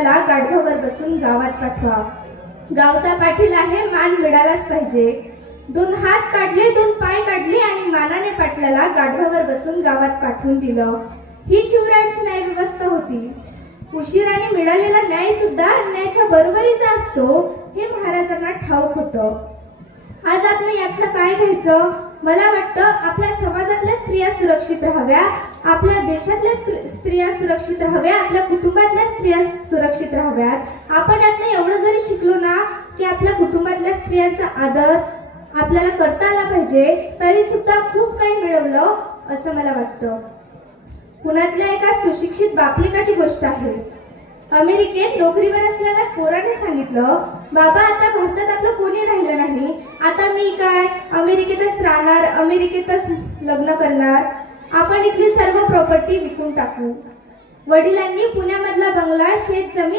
पाटलाला गाढवावर बसून गावात पाठवा. गावचा पाटील आहे, मान मिळालाच पाहिजे. 2 हात काढले, 2 पाय काढले आणि मानाने पाटलाला गाढवावर बसून गावात पाठवून दिलं. ही शिवरायांची न्याय व्यवस्था होती. उशिराने मिळालेला न्याय सुद्धा अन्यायाच्या बरोबरीचा असतो हे महाराजांना ठाऊक होतं. आज आपण यातलं काय घ्यायचं? मला वाटतं आपल्या समाजातल्या स्त्रिया सुरक्षित राहाव्या, आपल्या देशातल्या स्त्रिया सुरक्षित राहाव्या, आपल्या कुटुंबातल्या स्त्रिया सुरक्षित राहाव्यात. आपण यातनं एवढं जरी शिकलो ना की आपल्या कुटुंबातल्या स्त्रियांचा आदर आपल्याला करता आला पाहिजे, तरी सुद्धा खूप काही मिळवलं असं मला वाटतं. पुण्यातल्या एका सुशिक्षित बापलेकाची गोष्ट आहे. अमेरिकेत नोकरीवर असलेल्या पोराने सांगितलं, बाबा आता भारतात आपलं कोणी राहिलं नाही, आता मी काय अमेरिकेतच राहणार, अमेरिकेतच लग्न करणार, आपण इथली सर्व प्रॉपर्टी विकून टाकू. वडिलांनी पुण्यामधला बंगला, शेत जमीन